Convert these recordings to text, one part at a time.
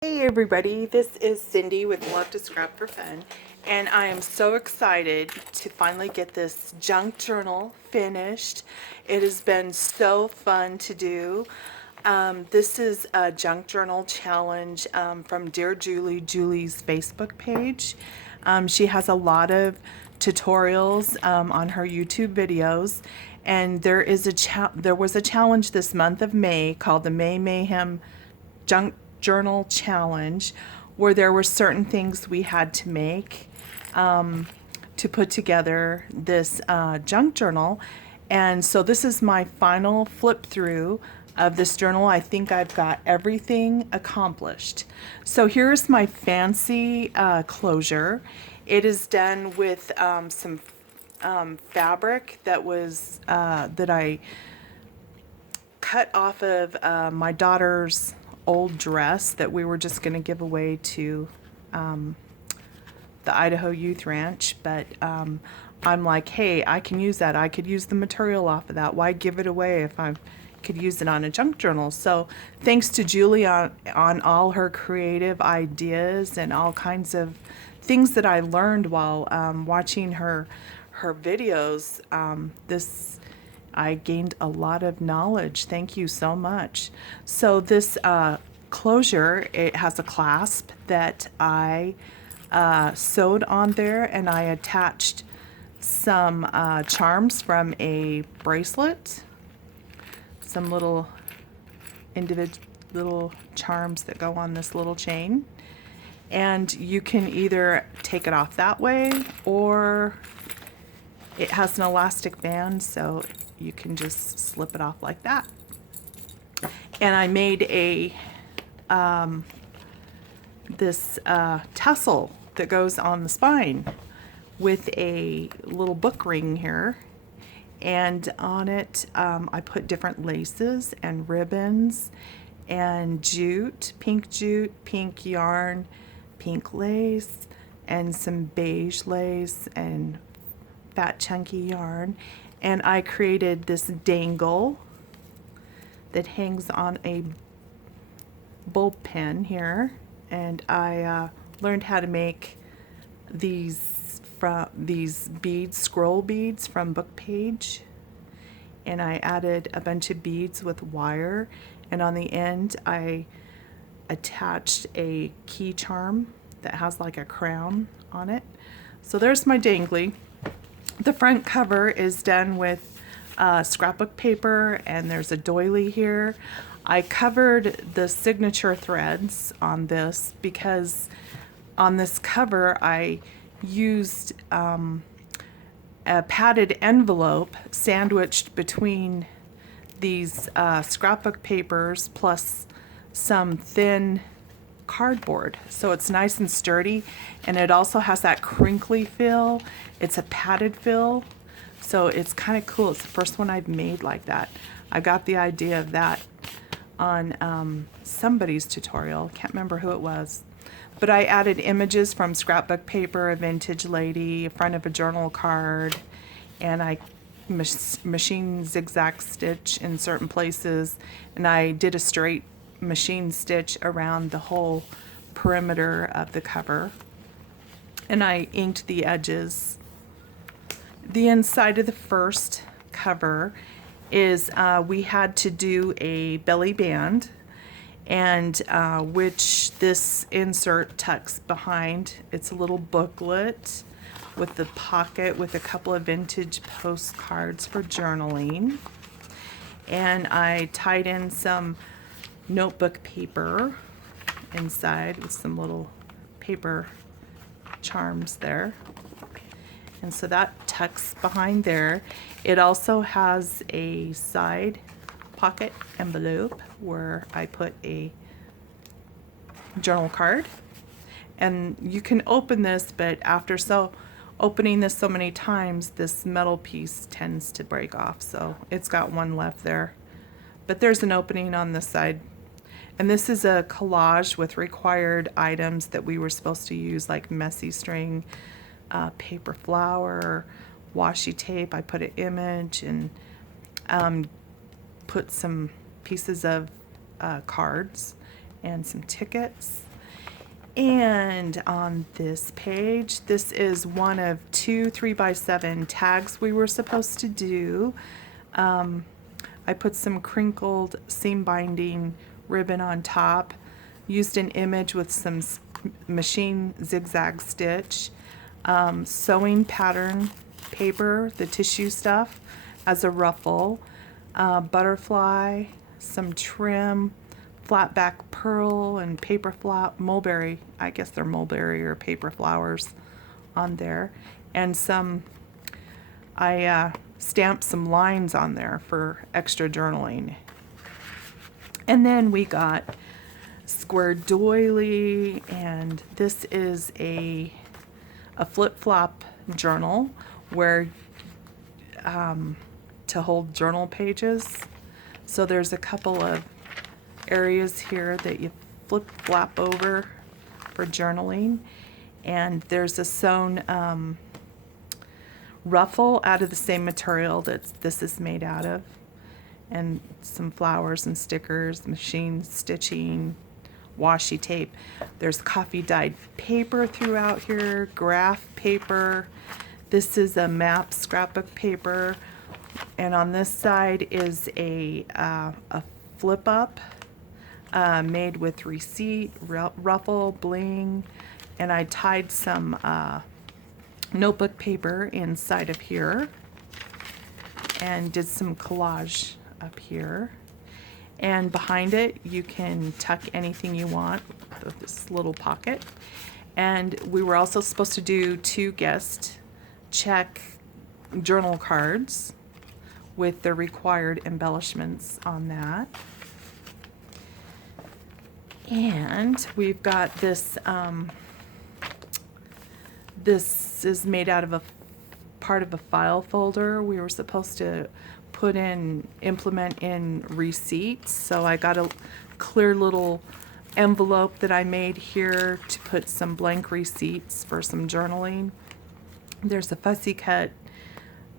Hey everybody, this is Cindy with Love to Scrap for Fun, and I am so excited to finally get this junk journal finished. It has been so fun to do. This is a junk journal challenge from Dear Julie, Julie's Facebook page. She has a lot of tutorials on her YouTube videos, and there was a challenge this month of May called the May Mayhem Junk Journal Challenge, where there were certain things we had to make to put together this junk journal. And so this is my final flip through of this journal. I think I've got everything accomplished. So here's my fancy closure. It is done with some fabric that was that I cut off of my daughter's old dress that we were just going to give away to the Idaho Youth Ranch, but I'm like, hey, I can use that. I could use the material off of that. Why give it away if I could use it on a junk journal? So thanks to Julie on all her creative ideas and all kinds of things that I learned while watching her videos. I gained a lot of knowledge. Thank you so much. So this closure, it has a clasp that I sewed on there, and I attached some charms from a bracelet, some little little charms that go on this little chain. And you can either take it off that way, or it has an elastic band, so you can just slip it off like that. And I made a this tassel that goes on the spine with a little book ring here, and on it I put different laces and ribbons and jute, pink yarn, pink lace, and some beige lace and fat chunky yarn. And I created this dangle that hangs on a bulb pin here, and I learned how to make these beads, scroll beads from Book Page, and I added a bunch of beads with wire, and on the end I attached a key charm that has like a crown on it. So there's my dangly. The front cover is done with scrapbook paper, and there's a doily here. I covered the signature threads on this because on this cover I used a padded envelope sandwiched between these scrapbook papers plus some thin cardboard, so it's nice and sturdy, and it also has that crinkly feel. It's a padded feel, so it's kind of cool. It's the first one I've made like that. I got the idea of that on somebody's tutorial. Can't remember who it was, but I added images from scrapbook paper, a vintage lady, a front of a journal card, and I machine zigzag stitch in certain places, and I did a straight machine stitch around the whole perimeter of the cover, and I inked the edges. The inside of the first cover is we had to do a belly band, and which this insert tucks behind. It's a little booklet with the pocket with a couple of vintage postcards for journaling, and I tied in some notebook paper inside with some little paper charms there, and so that tucks behind there. It also has a side pocket envelope where I put a journal card, and you can open this, but after opening this so many times, this metal piece tends to break off, so it's got one left there, but there's an opening on this side. And this is a collage with required items that we were supposed to use, like messy string, paper flower, washi tape. I put an image and put some pieces of cards and some tickets. And on this page, this is one of 2 3x7 tags we were supposed to do. I put some crinkled seam binding ribbon on top, used an image with some machine zigzag stitch, sewing pattern paper, the tissue stuff, as a ruffle, butterfly, some trim, flat back pearl and paper mulberry, I guess they're mulberry or paper flowers on there, and some, I stamped some lines on there for extra journaling. And then we got square doily, and this is a flip-flop journal where to hold journal pages. So there's a couple of areas here that you flip-flop over for journaling, and there's a sewn ruffle out of the same material that this is made out of, and some flowers and stickers, machine stitching, washi tape. There's coffee dyed paper throughout here, graph paper. This is a map scrapbook paper, and on this side is a flip up made with receipt, ruffle, bling, and I tied some notebook paper inside of here and did some collage up here. And behind it, you can tuck anything you want with this little pocket. And we were also supposed to do 2 guest check journal cards with the required embellishments on that. And we've got this, this is made out of a part of a file folder. We were supposed to implement in receipts. So I got a clear little envelope that I made here to put some blank receipts for some journaling. There's a fussy cut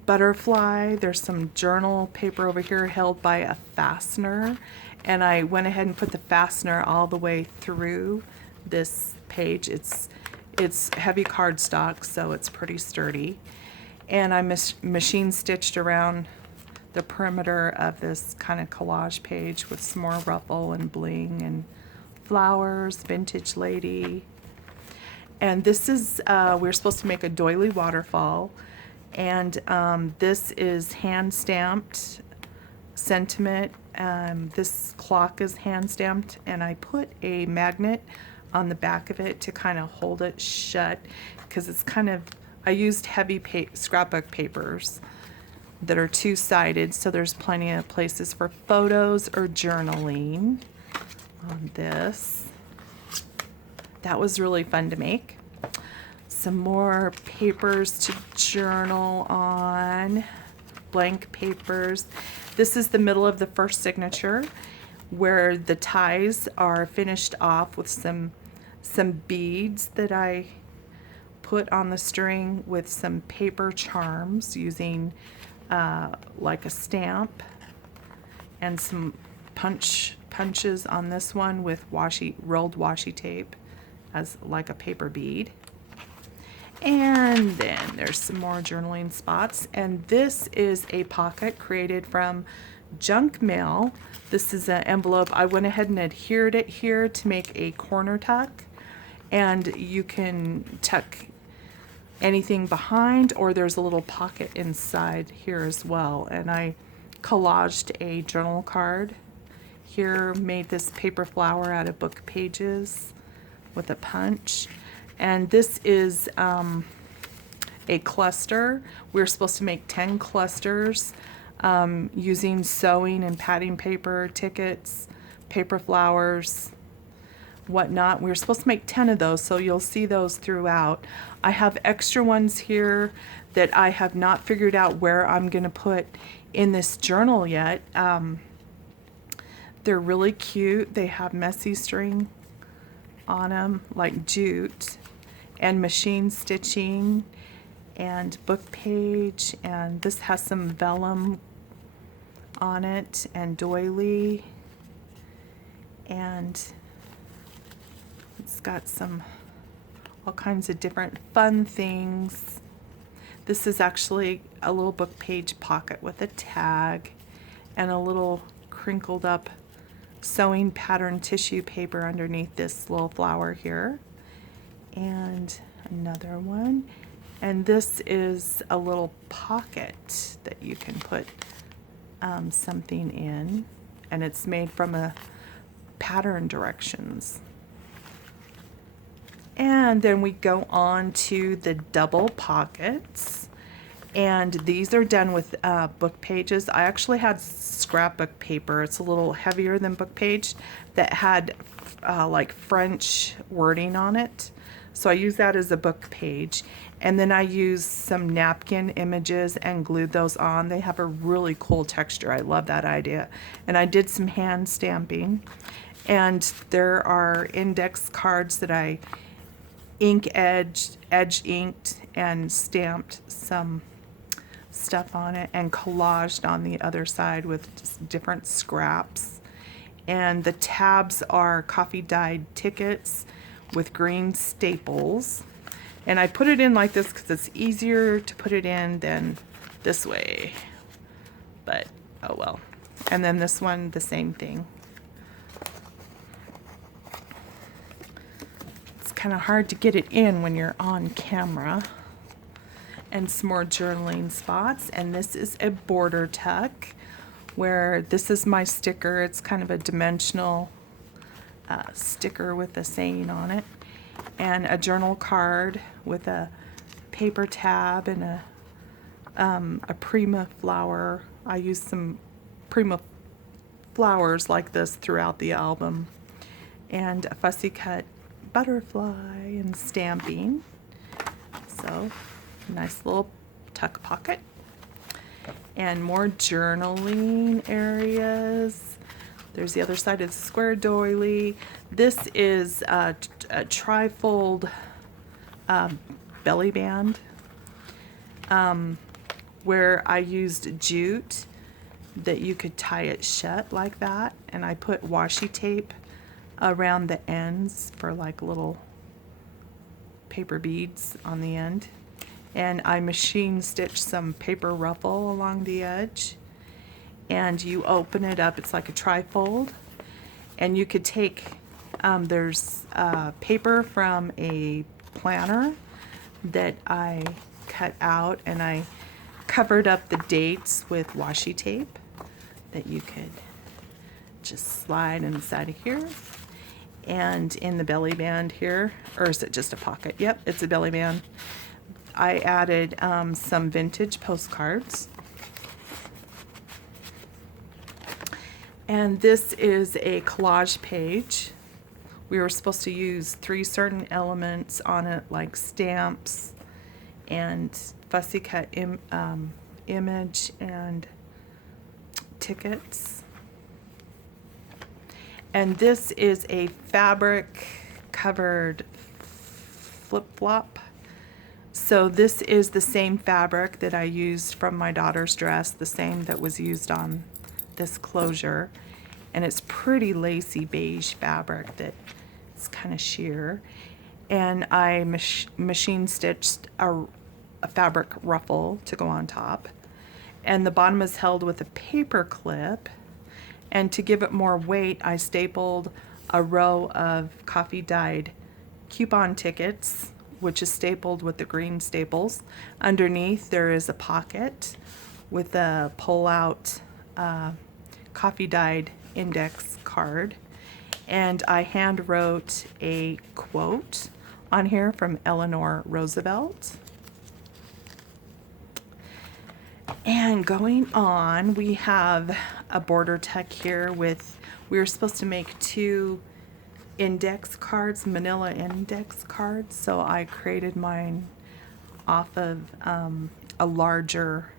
butterfly. There's some journal paper over here held by a fastener. And I went ahead and put the fastener all the way through this page. It's heavy cardstock, so it's pretty sturdy. And I machine stitched around the perimeter of this kind of collage page with some more ruffle and bling and flowers, vintage lady. And this is, we're supposed to make a doily waterfall. And this is hand stamped sentiment. This clock is hand stamped, and I put a magnet on the back of it to kind of hold it shut, because it's kind of, I used heavy scrapbook papers that are 2-sided, so there's plenty of places for photos or journaling on this. That was really fun to make. Some more papers to journal on, blank papers. This is the middle of the first signature, where the ties are finished off with some beads that I put on the string with some paper charms using like a stamp, and some punches on this one with rolled washi tape as like a paper bead. And then there's some more journaling spots, and this is a pocket created from junk mail. This is an envelope. I went ahead and adhered it here to make a corner tuck, and you can tuck anything behind, or there's a little pocket inside here as well. And I collaged a journal card here, made this paper flower out of book pages with a punch. And this is a cluster. We're supposed to make 10 clusters using sewing and padding paper, tickets, paper flowers, whatnot. We're supposed to make 10 of those, so you'll see those throughout. I have extra ones here that I have not figured out where I'm going to put in this journal yet. They're really cute. They have messy string on them, like jute, and machine stitching, and book page, and this has some vellum on it, and doily, and got all kinds of different fun things. This is actually a little book page pocket with a tag and a little crinkled up sewing pattern tissue paper underneath this little flower here. And another one. And this is a little pocket that you can put something in. And it's made from a pattern directions. And then we go on to the double pockets, and these are done with book pages. I actually had scrapbook paper. It's a little heavier than book page that had like French wording on it. So I use that as a book page. And then I used some napkin images and glued those on. They have a really cool texture. I love that idea. And I did some hand stamping. And there are index cards that I edge inked and stamped some stuff on it and collaged on the other side with just different scraps. And the tabs are coffee dyed tickets with green staples. And I put it in like this because it's easier to put it in than this way. But oh well. And then this one, the same thing. Kind of hard to get it in when you're on camera. And some more journaling spots. And this is a border tuck where this is my sticker. It's kind of a dimensional sticker with a saying on it. And a journal card with a paper tab and a Prima flower. I use some Prima flowers like this throughout the album. And a fussy cut butterfly and stamping. So nice little tuck pocket. And more journaling areas. There's the other side of the square doily. This is a trifold belly band where I used jute that you could tie it shut like that, and I put washi tape around the ends for like little paper beads on the end, and I machine stitched some paper ruffle along the edge. And you open it up, it's like a trifold, and you could take there's paper from a planner that I cut out, and I covered up the dates with washi tape that you could just slide inside of here. And in the belly band here, or is it just a pocket? Yep, it's a belly band. I added some vintage postcards. And this is a collage page. We were supposed to use 3 certain elements on it, like stamps and fussy cut image and tickets. And this is a fabric covered flip-flop. So this is the same fabric that I used from my daughter's dress, the same that was used on this closure. And it's pretty lacy beige fabric that it's kind of sheer. And I machine stitched a fabric ruffle to go on top. And the bottom is held with a paper clip. And to give it more weight, I stapled a row of coffee dyed coupon tickets, which is stapled with the green staples. Underneath there is a pocket with a pull-out coffee dyed index card. And I hand wrote a quote on here from Eleanor Roosevelt. And going on, we have a border tuck here with, we were supposed to make 2 index cards, manila index cards. So I created mine off of a larger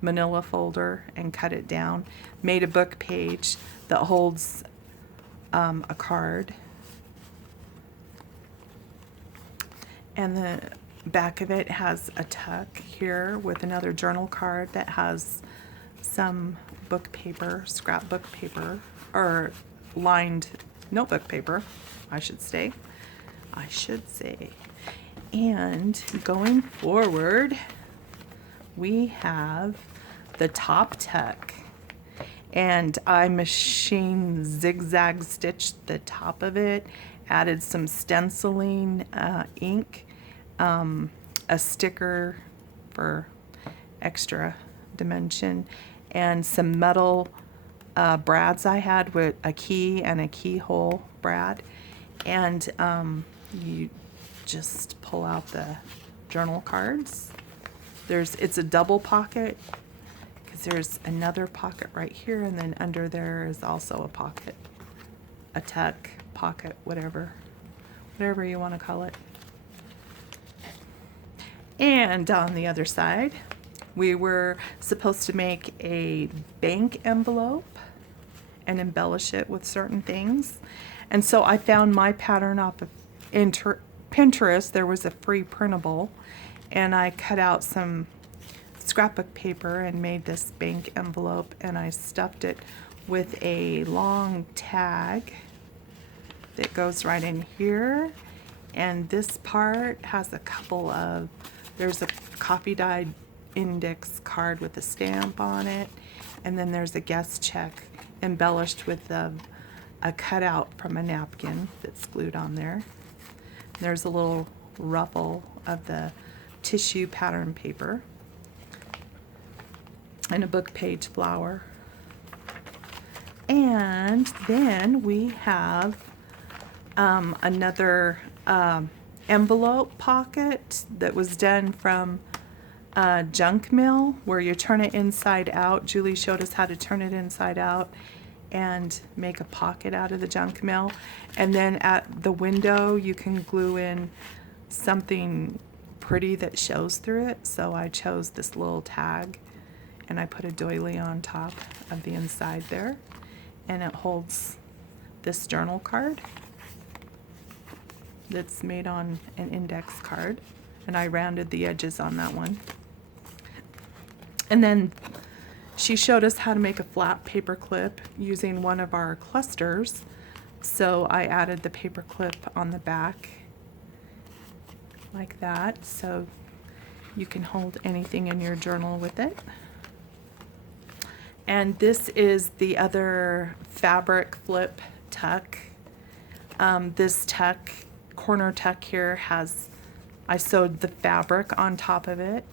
manila folder and cut it down. Made a book page that holds a card. And the back of it has a tuck here with another journal card that has some book paper, scrapbook paper, or lined notebook paper, I should say, I should say. And going forward, we have the top tuck. And I machine zigzag stitched the top of it, added some stenciling ink, a sticker for extra dimension, and some metal brads I had with a key and a keyhole brad. And you just pull out the journal cards. It's a double pocket, because there's another pocket right here, and then under there is also a pocket, a tuck pocket, whatever you want to call it. And on the other side, we were supposed to make a bank envelope and embellish it with certain things. And so I found my pattern off of Pinterest. There was a free printable, and I cut out some scrapbook paper and made this bank envelope, and I stuffed it with a long tag that goes right in here. And this part has a couple of, there's a coffee dyed index card with a stamp on it, and then there's a guest check embellished with a cutout from a napkin that's glued on there. There's a little ruffle of the tissue pattern paper and a book page flower. And then we have another envelope pocket that was done from junk mail, where you turn it inside out. Julie showed us how to turn it inside out and make a pocket out of the junk mail. And then at the window you can glue in something pretty that shows through it. So I chose this little tag, and I put a doily on top of the inside there, and it holds this journal card that's made on an index card, and I rounded the edges on that one. And then she showed us how to make a flat paper clip using one of our clusters. So I added the paper clip on the back like that, so you can hold anything in your journal with it. And this is the other fabric flip tuck. This tuck, corner tuck here, I sewed the fabric on top of it,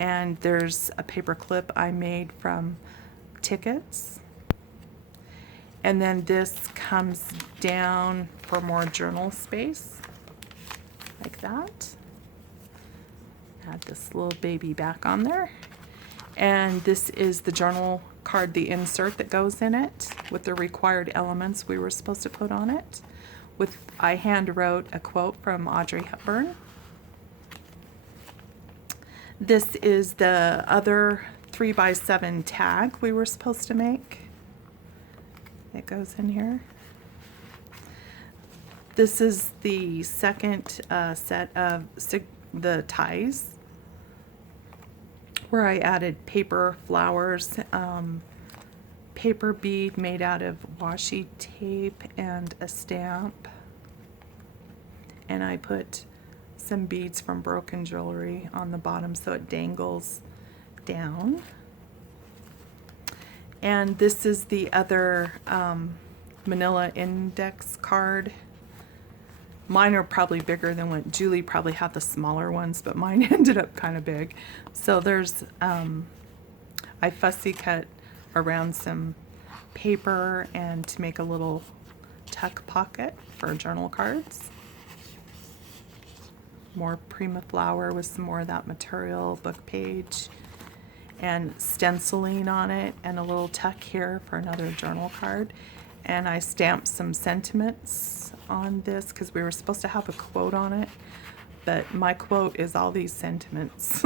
and there's a paper clip I made from tickets. And then this comes down for more journal space, like that. Add this little baby back on there. And this is the journal card, the insert that goes in it with the required elements we were supposed to put on it. I hand wrote a quote from Audrey Hepburn. This is the other 3x7 tag we were supposed to make. It goes in here. This is the second set of the ties, where I added paper flowers, paper bead made out of washi tape, and a stamp. And I put some beads from broken jewelry on the bottom so it dangles down. And this is the other manila index card. Mine are probably bigger than what Julie probably had, the smaller ones, but mine ended up kind of big. So there's, I fussy cut around some paper and to make a little tuck pocket for journal cards. More Prima flower with some more of that material, book page, and stenciling on it, and a little tuck here for another journal card. And I stamped some sentiments on this because we were supposed to have a quote on it, but my quote is all these sentiments.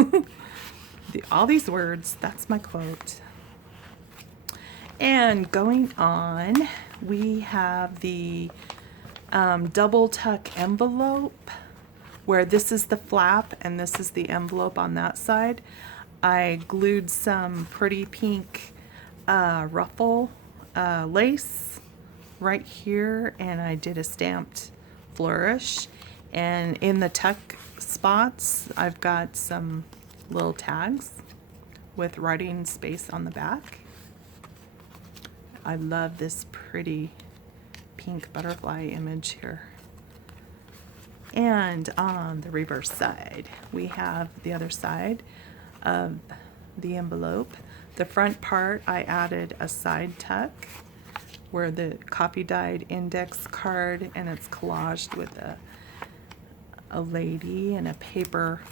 All these words, that's my quote. And going on, we have the double tuck envelope, where this is the flap and this is the envelope on that side. I glued some pretty pink ruffle lace right here, and I did a stamped flourish, And in the tuck spots, I've got some little tags with writing space on the back. I love this pretty pink butterfly image here. And on the reverse side, we have the other side of the envelope. The front part, I added a side tuck where the coffee dyed index card, and it's collaged with a lady and a paper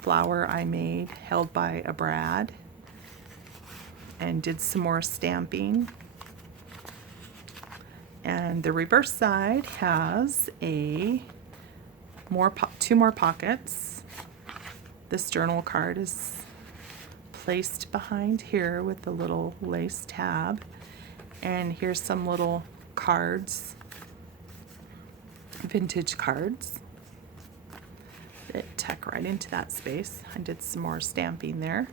flower I made held by a Brad, and did some more stamping. And the reverse side has two more pockets. This journal card is placed behind here with the little lace tab, and here's some little cards, vintage cards that tuck right into that space. I did some more stamping there,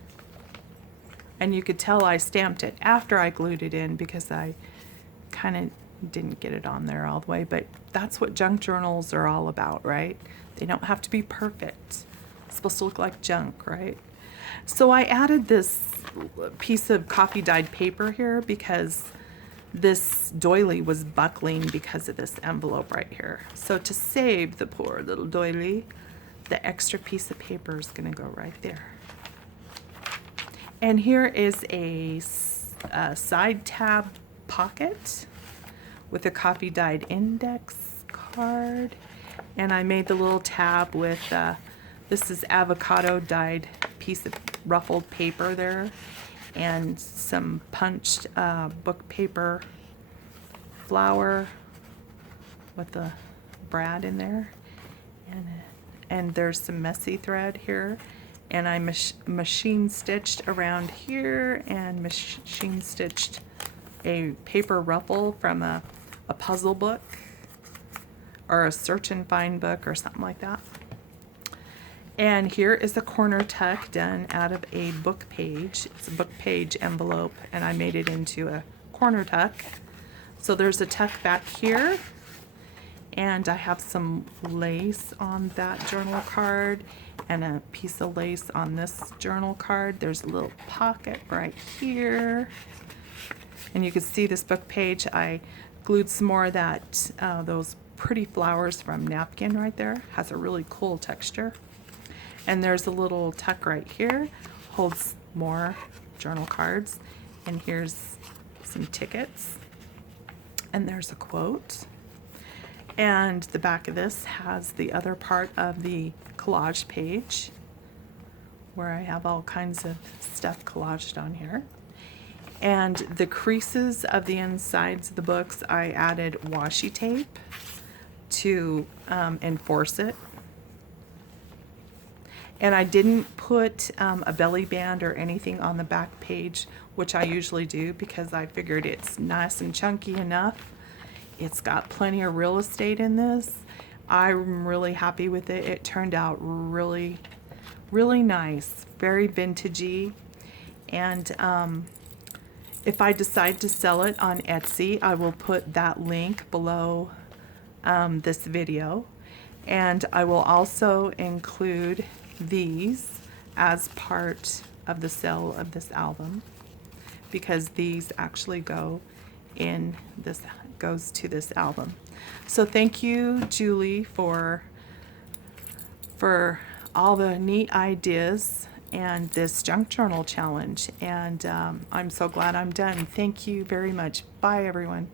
and you could tell I stamped it after I glued it in because I kind of didn't get it on there all the way, but that's what junk journals are all about, right? They don't have to be perfect. It's supposed to look like junk, right? So I added this piece of coffee dyed paper here because this doily was buckling because of this envelope right here. So to save the poor little doily, the extra piece of paper is going to go right there. And here is a side tab pocket with a coffee dyed index card, and I made the little tab with this is avocado dyed piece of ruffled paper there, and some punched book paper flower with the Brad in there, and there's some messy thread here, and I machine stitched around here and machine stitched a paper ruffle from a puzzle book or a search and find book or something like that. And here is a corner tuck done out of a book page. It's a book page envelope, and I made it into a corner tuck. So there's a tuck back here, and I have some lace on that journal card and a piece of lace on this journal card. There's a little pocket right here, and you can see this book page. I glued some more of that those pretty flowers from napkin right there. Has a really cool texture. And there's a little tuck right here, holds more journal cards, and here's some tickets, and there's a quote. And the back of this has the other part of the collage page where I have all kinds of stuff collaged on here. And the creases of the insides of the books, I added washi tape to enforce it. And I didn't put a belly band or anything on the back page, which I usually do because I figured it's nice and chunky enough. It's got plenty of real estate in this. I'm really happy with it. It turned out really, really nice, very vintagey. And if I decide to sell it on Etsy, I will put that link below this video. And I will also include these as part of the sale of this album, because these actually goes to this album. So thank you, Julie, for all the neat ideas and this junk journal challenge, and I'm so glad I'm done. Thank you very much. Bye, everyone.